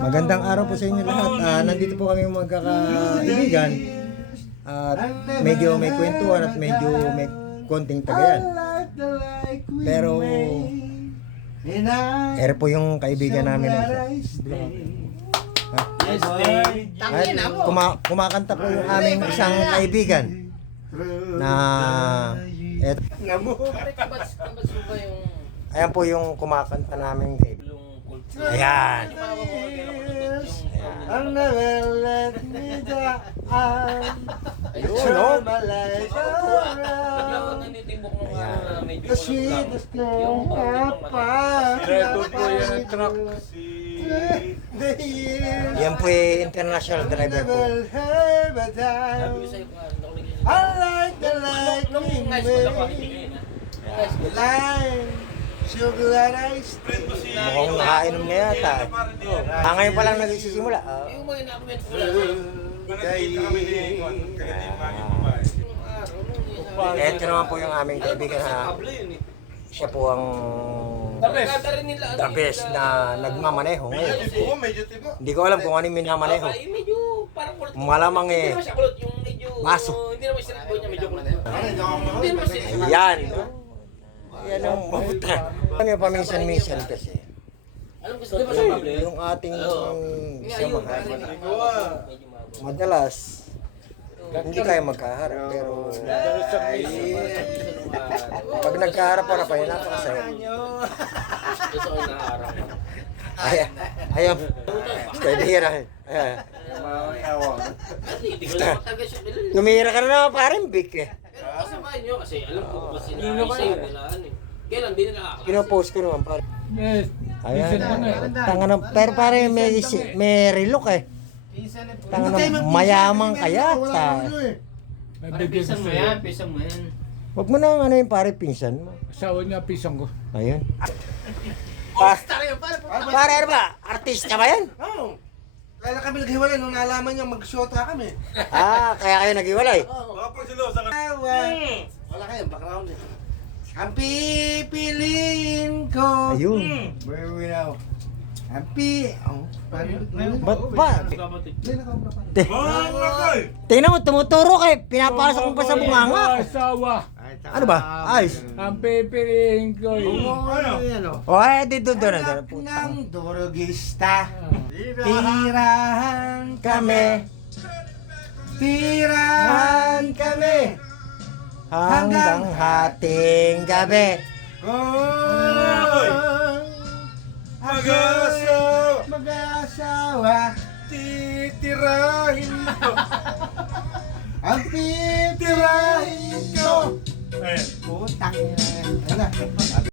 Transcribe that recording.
Magandang araw po sa inyo lahat. Nandito po kami magkakaibigan. At medyo may kwentuhan at medyo may konting tagayan. Pero po yung kaibigan namin na isa. Kumakanta po yung aming isang kaibigan na ayan po yung kumakanta namin kaibigan. Ayan. I'll never let me down. Ayun, My life around. The sweetest girl Yan po yung international driver po. I like the lightning way. The line. Sugar ice. Mukhang nakainom na yata. Ngayon pa lang nagsisimula. Ito naman po yung aming kaibigan na siya po ang the best na nagmamaneho ngayon. Hindi ko alam kung ano yung minamaneho. Malamang maso. Ayan. Yan ang mabuta. Ano yung paminsan-minsan kasi? Yung ating samahan. Madalas, hindi tayo magkaharap. Pero pag nagkaharap-harap ay napakasaya. Ayan. Pwede hirap. Tumira ka na naman parang big eh. Pero kasamahan nyo kasi alam ko kung sinasayo nila ano eh. Kailan din nila Pinopost ko naman pare. Yes. Ayan. Tanga na, pero pare may relook eh. Tanga na, mayamang kaya. Pisan mo yan, pisan mo yan. Wag mo na ano yung pare pinsan mo. Asawa niya, pisang ko. Ayun. Pare ano ba? Artista ba yan? Oo. Kaya kami naghiwalay nung nalaman niya mag-shota kami. Kaya kayo naghiwalay. Wala kayong background eh. Ang pipiliin ko. Ayun. Where we now? Ang Ba't ba? Tingnan mo, tumuturo kay. Pinapasok mo pa sa bunganga. Asawa. Ano ba? Ayos. Ang pipiliin ko yun. O ay, dito doon. Ng durugista. Tirahan Kami. Tirahan kami. Hanggang hating gabi. Mag-asawa. Titirahin mo. Ang titirahin ko. Putang ina.